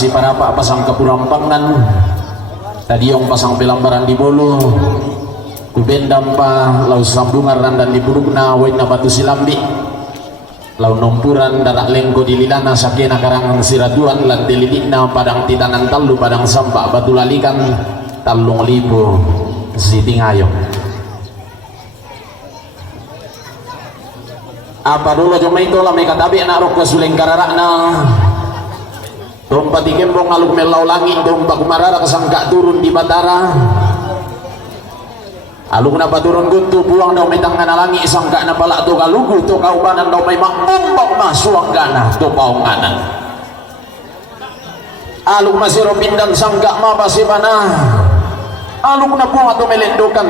si para pak pasang kepurampangan tadi yang pasang pelambaran di bolo kubendam pa lau sambungan dan di burukna waina batu silambi lau nompuran darak lengko di lilana sakena karangan siraduan lan dilidikna padang titanan talu padang sampak batu lalikan talung lipo sitingayo apa dulu cuma itu lah mereka tabi anak rok kesuleng kararakna dompa di kembong aluk melau langit dompa kumarara kesangka turun di batara aluk napa turun guntu puang dau metang ngana langit sangka napa lak to kalugu to kaubanan dau may makbumbok masuang gana to paunganan aluk masih robindan sangka ma pasipana aluk na puang atau melendokan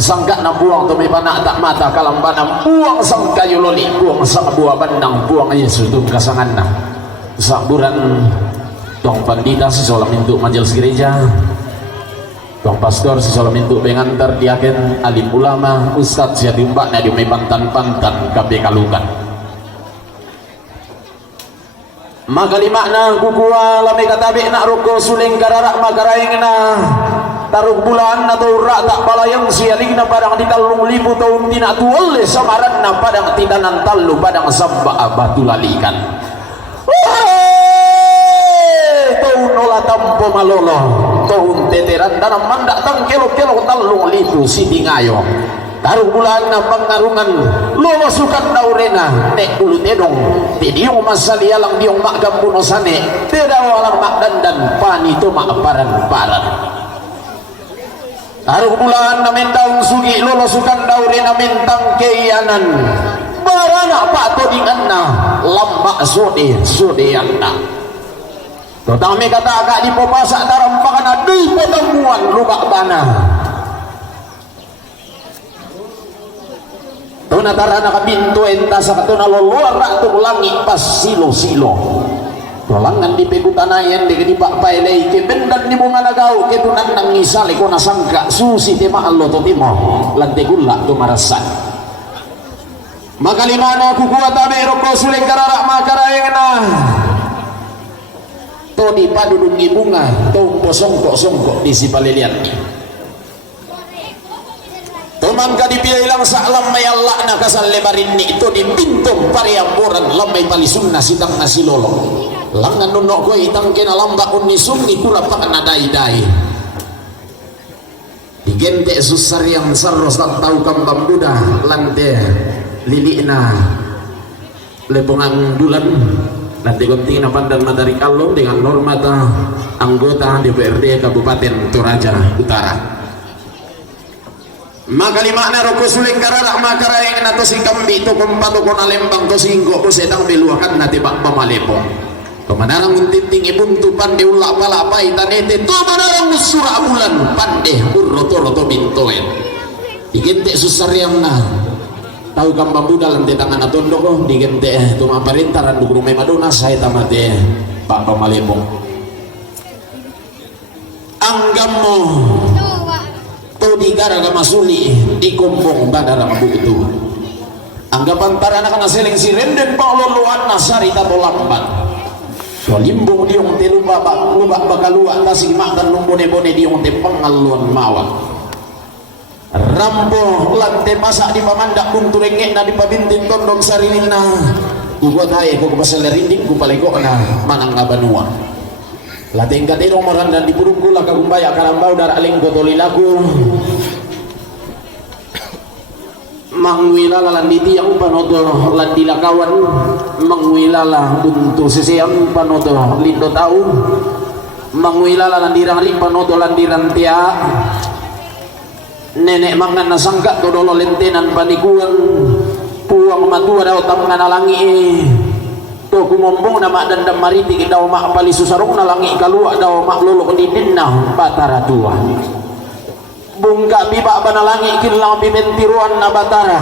sangka na buang to may panak tak mata kalambanam buang sang kayu loli buang sang buah bandang buang Yesus tum kasangan na saburan tong pandita si solam untuk majelis gereja tong pastor si solam untuk pengantar diaken alim ulama ustadz siya timbak na di may pantan-pantan kabe kalukan makalima na kukuha lamay katabi na roko suling kararak makaraing na taruk bulan atau rak tak palayang sialing na padang di talung lipu tahun tina tuole samaran na padang titanan talu padang sabba batu lalikan tahun olah tampo malolo tahun teteran dan mandak tang kelo-kelo talung lipu sitingayo taruk bulan na pangarungan lolosukan daurena nek ulu tedong tidiong masalialang diong mak gambunosane tedawalang mak dandan panito mak paran-paran taruh bulan na mentang sugi lolosukan daure na mentang keianan barana pak todingan na lambak sodeanna totang me kata agak di popasa tarampakan na di petemuan lubak bana tuna tarana ka pintu entasa katuna loluar rak langit pas silo-silo tolangan di pegutanayan di pak pailei ke bendan di bunga nagau ke tunan nang isali ko nasangka susi tema allo to timo lante gulla to marasan makalimana ku kuat abe roko suling kararak makaraeng na to di padudungi bunga to posongkok di si palelian mangka dipilih ilang sa'lam may Allah na kasal lebarin ni ito di bintong pariampuran lamay palisun na sitang nasilolo langan nunok ko itang kinalamba unisum ni kurap pa na day-day digente susar yang sarros tak tahu kambang buda lante lili na lepongang bulan nanti konting na pandang matahari kalong dengan normata anggota DPRD Kabupaten Toraja Utara makalima na roko suling kararak makaraeng na to si kambi to kumpato ko na lembang to singgo ko setang biluakan na tibak pamalepo to manarang untinting ibuntu pande ulak palapay tanete to manarang usura bulan pande urroto-roto bintoen digente susariam na tahu kambang buda lante tangan na tondo ko digente to maparintaran dukro may maduna saya tamate pak pamalepo anggam mo to di garaga masuli di kumpung bandara mabutu anggapan tarana kana seling sirenden pauloluan nasari tato lambat so limbung diong te lubak bakalua tasig makan numbone-bone diong te pengaluan mawak rambo lante masak di pamandak kunturengek na di pabintin tondong sarinin na kukuat hai kukupasalerinding kupalego na manang abanua lateng katero moran dan dipurungku laka kumbaya karambau dar aling gotolilaku mangwilala landiti yang panoto landilakawan mangwilala untuk sesiang panoto lindo tau mangwilala landirang ri panoto landiran tia nenek mangan nasangka todolo lentenan panikuan puang matua daw tangan alangi to kumombong na mak dandam mariti daw mak pali susarong na langi kalua daw mak lolo kondidin na batara tua bungka bibak banalangi kilang bimentiruan na batara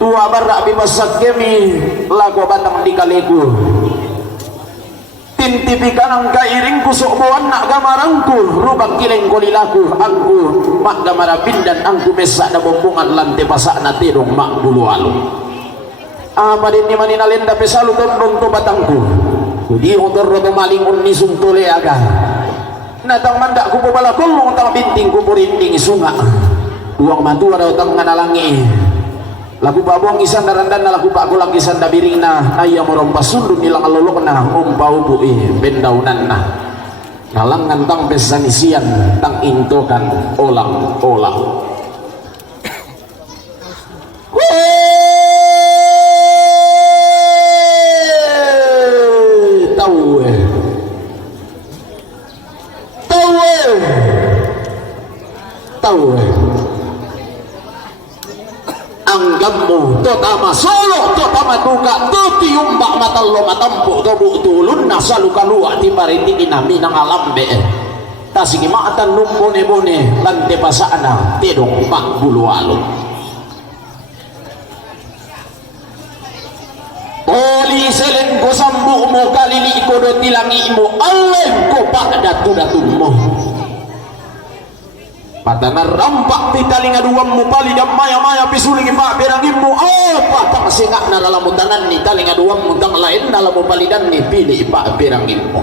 tua barak bibasak kemi lago batang di kaleku tintipikan ang kairing kusok buwan nak gamarangku rubang kileng kolilaku angku mak gamarapin dan angku besak na bombongan lante pasak na tidong mak bulu alu apa din ni manina lenda pesalu tondong to batangku kudi motor roto malingun ni suntole aga natang mandak ku pabala kulong tang binting ku purinding sunga uang matua daw tang nganalangi lagu babong isan darandan na lagu pak kulang isan dabiring na ayam rompas sundun nilang alolok na umpau bui bendaunan na ngalangan tang pesanisian tang intokan olang-olang tahu anggammu totama solo totama duka tuti umbak matallo matampu tobu tulun nasalu kalua tibariti inami nang alambe tasigi maatan numbone bone lante pasana tedong mak bulu alu oli selen ko sambu mo kalili ko do tilangi mo allen ko pak datu-datummu patana rampak di talinga duam mu pali dan maya-maya pisuling pak berangimmu apa tak singak na dalam mutanan ni talinga duam mutang lain dalam pali dan ni pilih pak berangimmu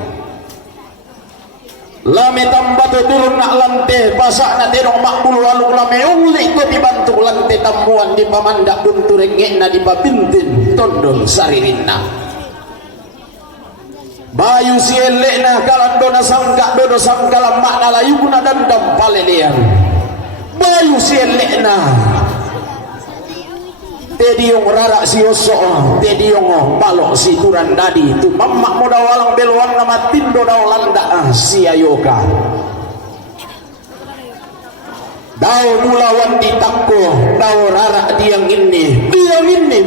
lame tambah turun nak lante pasak na terong makbul walu lame uli ko dibantu lante tamuan di pamandak buntu rengek na di papintin tondol saririnna bayu sielek na kalan dona sangka dodo sangkalam makna layuna dan dampalelian bayu sielek na tediong rarak si oso tediong balok si turan dadi tu mamak moda walang belwan nama tindo daw landa si ayoka daw mulawan ditakko daw rarak diang ini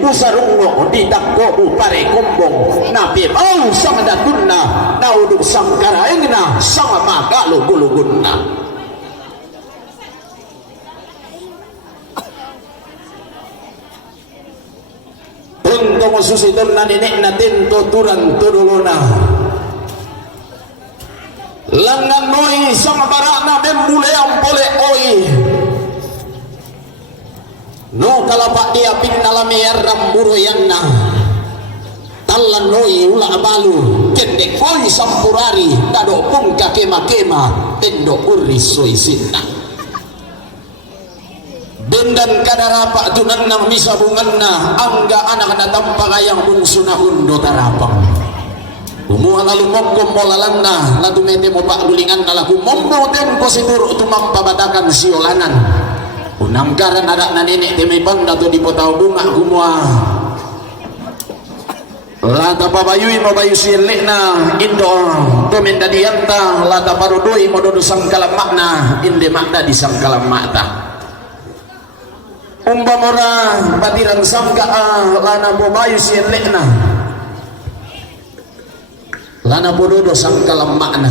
busarungo ditakko upare kombong nabi bau sang datunna daw duk sangkara ingna sama maka lugu-lugunna untuk susidon na nenek na tento turan tuduluna langan noi sama barana membule ampole oi no kalapak dia pinnalame ramburo yanna talan noi ula balu kendek koi sampurari dado pungka kema-kema tendo uris soi sinna bendan kadarapak tunan na misa bunganna angga anak na tampagayang bungsuna undo tarapang umuha lalu mongkom molalanna lalu mete mo pak gulingan na lagu mombo tempo situru tumampabatakan siolanan unangkaran ada na nenek temay banda to di potao bunga kumua lata pabayui mabayu sirlik na indo tomenda dianta lata parodoi mododo sangkalam makna inde makna di sangkalam makta umpamora patiran sangka lana pabayu sirlik na lana bododo sangkalam makna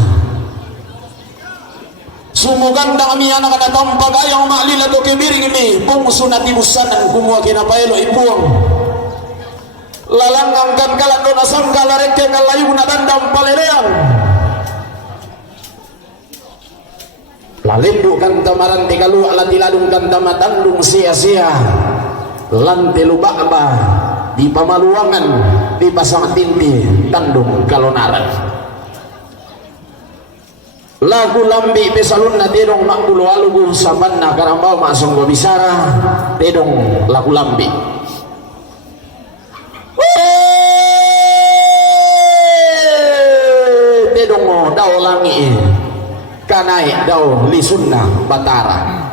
sumuganda kami anak ada tanpa gayang maklila do kebiring ini bungsu nati busanan kumua kinapaelo ipuang lalangangkan kalan dona sangkala reke kalayu na dandam paleleang lalindu kan tamaran tigalu alati ladung kan tamatandung sia-sia lante lubakba di pamaluangan di pasang tinti tandung kalonaran lagu lambi pesalun na tedong makbulu alugu saban na karambau masong gobisara tedong lagu lambi tedong mo daw langi kanai daw lisunna batara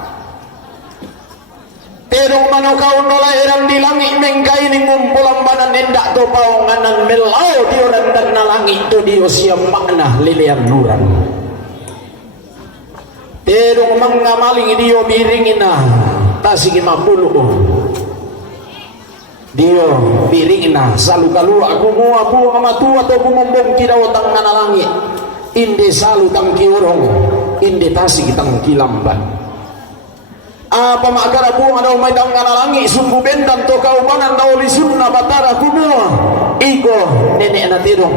terong manukau nolairan di langit mengkai ni ngumpulang banan hendak to paunganan melau dioran dan langit to dio siam makna lilian nuran terong mangamaling dio biringina tasigi mapulu dio biringina salu kalu aku ngamatua to kumombong kidau tangan langit inde salu tang kiorong inde tasigi tang kilamban apa makara bunga daw may dangalangi sumbu bendan to kaubanan daw lisunna batara kumua iko nenek na tirong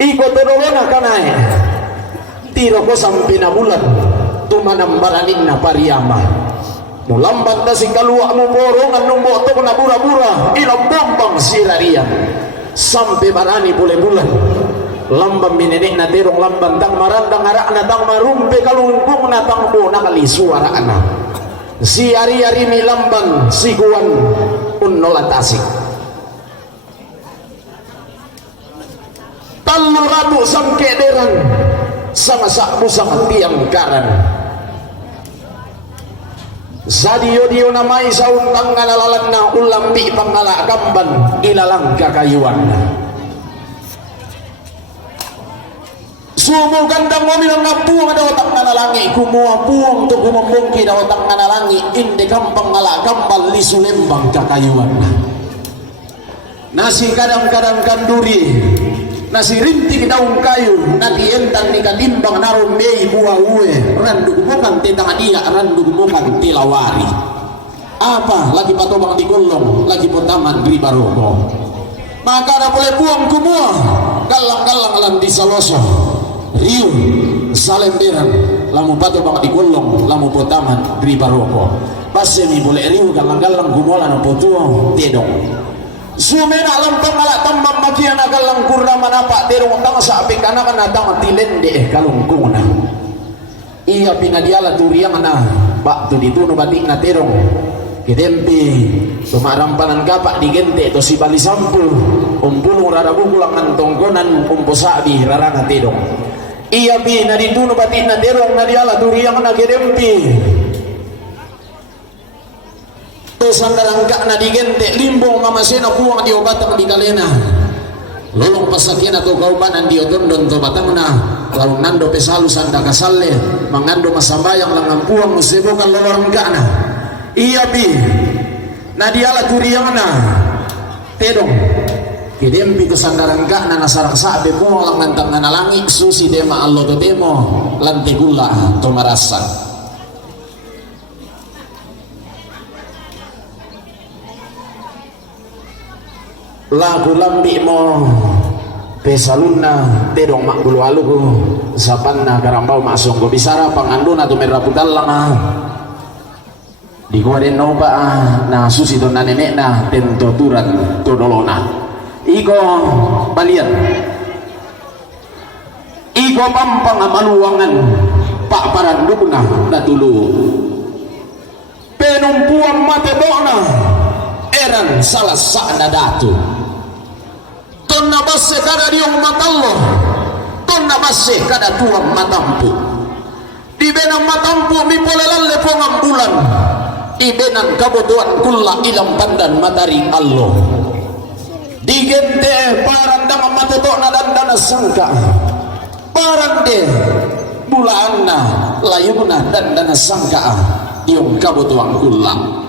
iko todolona kanay tiro ko sampai na bulan tumanambaranin na pariyama mulambat na si kaluwa mo borongan numbo to na bura-bura ilang bombang sirarian sampai barani bulan-bulan lambang minenek na terong lambang tang marandang arak na tang marumpe kalungkung na tang po nakali suara na si ari-ari mi lambang siguan unnolatasik talu ratu sang kederan sama sakbu sang tiang karan sadio-dio namai sauntang ngalalan na ulambi pangala kamban ilalang kakayuan sumu gandang mobil ngapuang ada otak nganalangi kumua puang tu kumembongki ada otak nganalangi inde kampang ngala kambal lisu lembang kakayuan nasi kadang-kadang kanduri nasi rintik daun kayu nati entang ni katimbang narum mei buah uwe randu gumongan tetang dia randu gumongan tilawari apa lagi patobang di kolong lagi potaman beri baroko maka ada boleh buang kumua galang-galang alam di saloso riu salemberan lamu patobang di kolong lamu potaman beri baroko pasemi boleh riu galang-galang kumola no potuang tedong sumena lampang ala tambang makian agalang kurna manapa terong tang sa api kana manadang tilende kalungkung na iya pinadiala turiang na bak tu dituno batik na terong kidempi sumarampanan kapak digente to si bali sampul umpulung rarabukulang antongkonan umposabi rarana terong iya bi na dituno batik na terong na diala turiang na kidempi sandarangka na digente limbong mamasena puang di obatang di kalena lolong pasakyan atau kaubanan di otondon to batang na lalu nando pesalu sanda kasalle mangando masambayang langang puang musebokan lolorangka na iya bi na diala kuriyang na tedong kidempi to sandarangka na nasarak sabe puang langantang na nalangi susi dema allo to demo lantigula to marasan lagu lambi mo pesaluna tedong mak bulu aluku sapanna karambau masong ko bisara panganduna tu meraputal lang di gua den no pa na susi to na nenek na tento turan to dolona iko balian iko pampang maluangan pak paranduna na tulu penumpuan mate bona eran salah sakna datu tonna basse kada diong matallo tonna basse kada tuang matampu di benang matampu mi polelalle pongang bulan di benang kabotuan kulla ilang pandan matari allo di gente parandang matetok na dandana sangka parande bulaanna layuna dandana sangka diong kabotuan kulla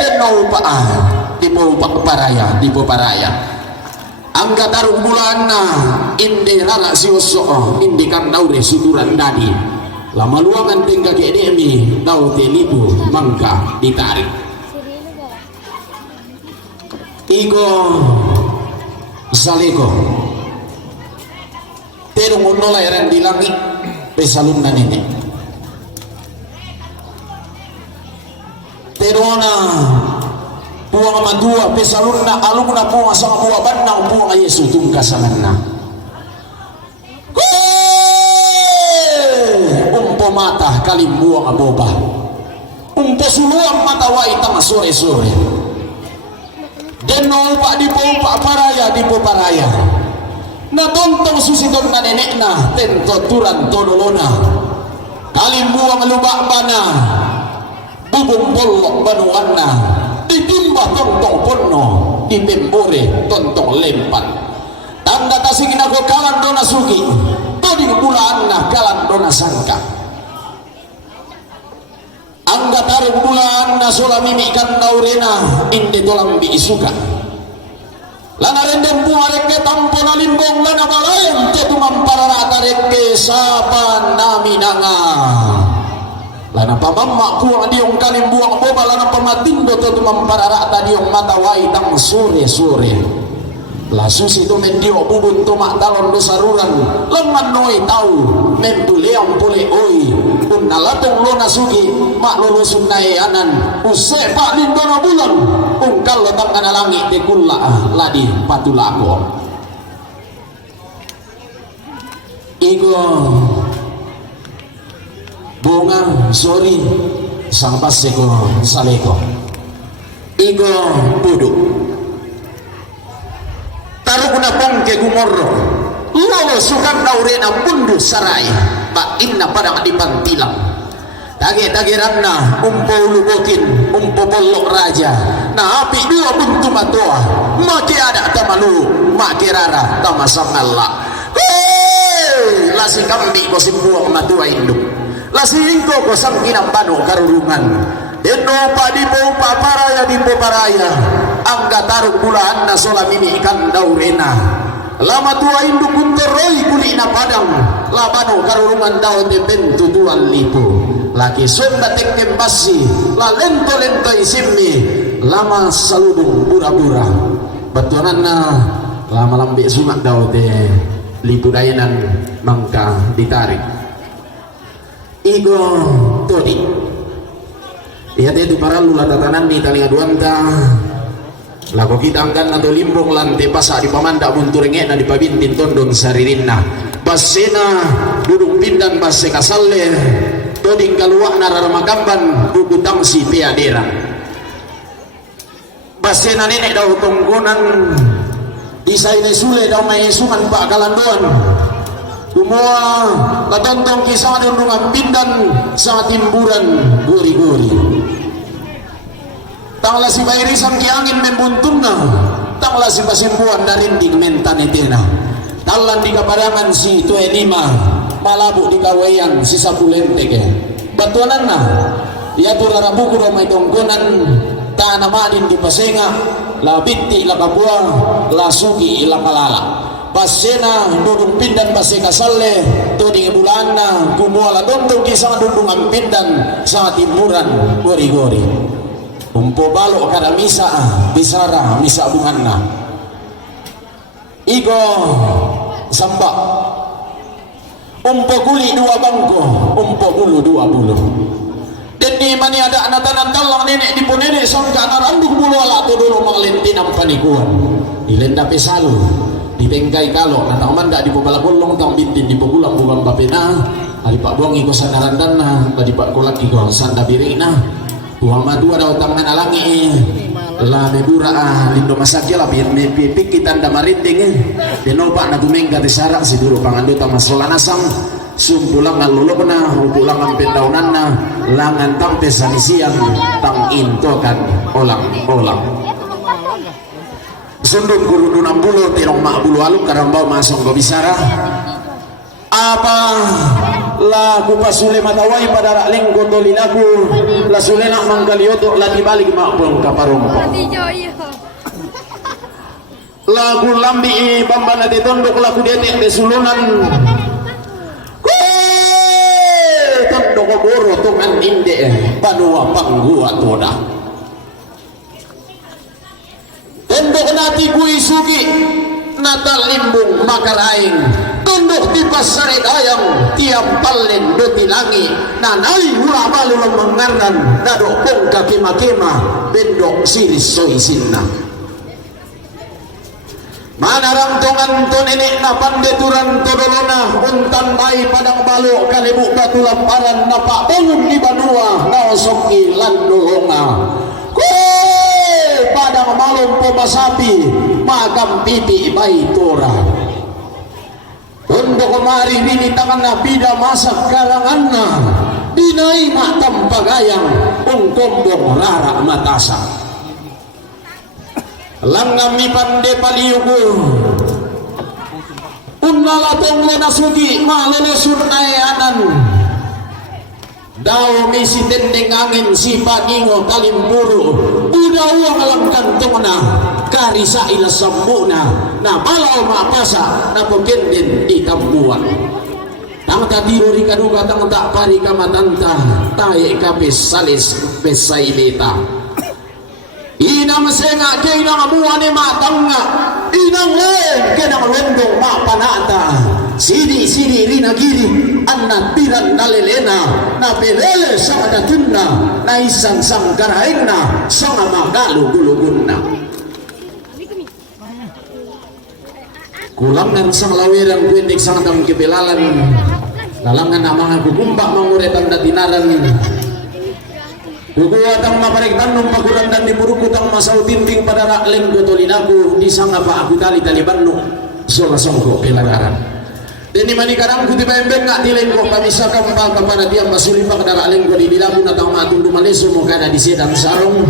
den naupa di paraya di paraya angga tarung bulanna inde rara sioso inde kan daure suduran dadi lama luangan tinggal ke demi tau telibu mangka ditarik iko saleko terung unola eran di langit pesalundan ini terona puang madua pesalunna alumna puang sama buah bandang puang Yesus tungkasanganna umpo mata kali buang aboba umpo suluang mata waitang sore-sore den pak di pompa paraya di poparaya na tontong susiton na nenekna tento turan todolona kali buang lubak bana bubung bolok banuanna ditimbah tontong ponno di pembore tontong lempat tanda tasingin ako kalan dona sugi toding bulaan na kalan dona sangka angga tarik bulaan na solamimi kan taurena indi tolambi isuka lana rendeng puareke tampo na limbong lana balayan tetu mampararata reke saban nami nanga lana pamamma kuang diong kalim buang boba lana pamatindo tetu mampararata diong mata waitang sore-sore la susi tu mendio bubun tu mak talon dosaruran lengan noi tau mempuleang pule oi unna latong lona sugi mak lolo sunai anan usai pak lindona bulan ungkal letak kana langit te kulla ladi patulako Igo bunga sorry sang paseko saleko igo budu taruguna pongke gumorro lolo sukan daurena bundu sarai ba inna padang dipantilang tage-tageranna umpo lubokin umpo bolok raja na api dua buntu matoa make ada tamalu make rara tamasangalla lasi kambi ko simbuang matua induk lasi ingko ko sangkinang bano karurungan deno padipo paparaya di poparaya angga taruk bulaan na solamini ikan daurena lama tua induk kunteroi kulina padang labano karurungan daun de bentu tuan lipu laki sonda tekem basi la lento isimmi lama saludung pura-pura batuanan na lama lambe sumak daun de lipu dayanan mangka ditarik igo todi lihat itu para lula tatanan di talinga duanta lako kita angkan atau limbong lantai pasak di pamandak bunturenge na di pabintin tondong saririnna basena duduk pindan basse kasalle toding kaluak nararamagamban bubutang si piadera basena nenek daw tonggonan isai sule daw may suman pa kalanduan semua katontong kisah dundungan pindan sa timburan guri-guri tangla si bayrisan ki angin membuntun na tangla si pasimbuan darinding mentanetena talan di kaparangan si tuenima malabu di kawayan si sapulente ke batuanan na diatur arabuku daw may tongkonan tanamadin di pasenga la binti la kapua la sugi la kalala pasena dudung pindan base kasalle to di bulan na kumuala dondong kisah dundungan pindan sa timuran gori-gori umpo balo kada misa bisara misa bunganna igo samba umpo kuli dua bangko umpo bulu dua bulu dan di mana ada anak-anak talang nenek di nenek sangka naranduk bulu ala to dulu manglentinam panikuan dilenda pesalu di bengkai kalau nata manda di pabala bolong tang bintin di pugulang bukan bapena ali pak buang iko sanarandan na tadi pak kolak iko sanda birina buang madu ada utang alangi la nebura lindo masakya la biar mepipik kita nda marinding deno pak na tumengga disarak si dulu pangandota masalah nasang sumpulang ngalolo na upulang ang pendaunan na langan tang pesanisian tang intokan olang sundung guru dunam bulu tirong mak bulu aluk karambau masong go bisara apa lagu pasule matawai pada rak linggo tolilaku la sulena mangkalioto la dibalik mak pun kaparumpo lagu lambi bambana ditondok lagu detek de sulunan tondok boro tongan inde panua panggua toda tunduk nati kui sugi natal limbung makaraing tunduk di pasare dayang tiap palen doti langi nanai hula balu mengaran nado pongka kema-kema bendok siris soisinna mana rangtongan to nenek na pandeturan todolona untan bai padang balo kalebu batu lamparan napak bongun di banua naosoki landolonga padang malum pemasapi makam pipi bayi tora untuk kemari bini tangan napida masak karanganna dinai matam pagayang ungkombong rarak matasa langami pande paliuku unnala tongle nasugi malelesun ayanan daw misi tendeng angin si pagingo kalimpuru udah uang alam kantongna karisa ila sambuna na balau mapasa na pokenden di tambuan tang tadiro rikaduga tang tak pari kamatanta taye kapes salis pesaileta ina masenga kena amuane matanga inang len kena lendong mapanata sidi rina giri anna tiran nalelena na pelele sama datunna na isang karaenna sama magalu gulugunna kulangan sang lawiran kuindik sang tang kepelalan lalangan amang aku kumbak manguretan datinaran kukuatang maparek tanong paguran dan diburuku tang masau tinting pada rakleng gotolinaku di sang apa aku tali bandung sola songko pelagaran dan di manikarang ku tiba embeng ngak dileng ko pamisakam pa kepada tiang masulipak dara lengko di dilabu natang matundu maleso mo kana di sedang sarong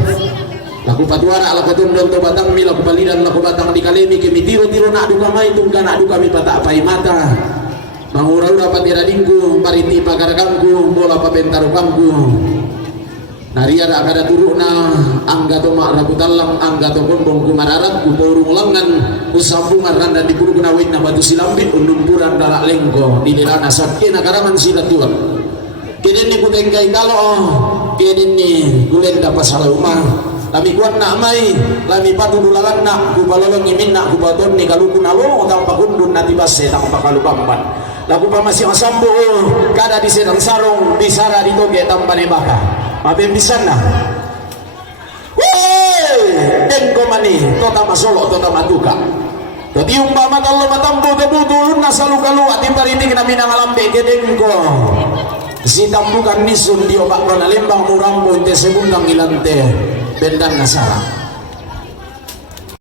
laku patuara ala patundon to batang mi laku balidan laku batang di kalemi kemi tiro-tiro nak duka mai tungka nak duka mi patak pai mata mangura-ura patiradingku mariti pagaragangku bola pabentarukangku naria ada kada turuna angga to mak rabu talang angga to bombong kumararat ku borung langan ku sambungan randa di buru kena wit na batu silambit undumpuran darak lengko di lirana sakena karaman sila tuan keden ni kutengkai kalau keden ni kulenda pasal rumah lami kuat nak mai lami patu dulalan nak ku balolong imin nak ku baton ni kalau kuna lo tang pakundun nanti base tang pakalu bamban laku pamasih asambo kada di sedang sarong di sara di toge tambane baka mabem di sana woi engko mani tota masolo tota matuka jadi umpama kalau matambo tebutulun nasalu kalu ati pariti kena minang alambe kedengko si tambukan nisun di obak kona lembang murambo inte sebundang ilante bendang nasara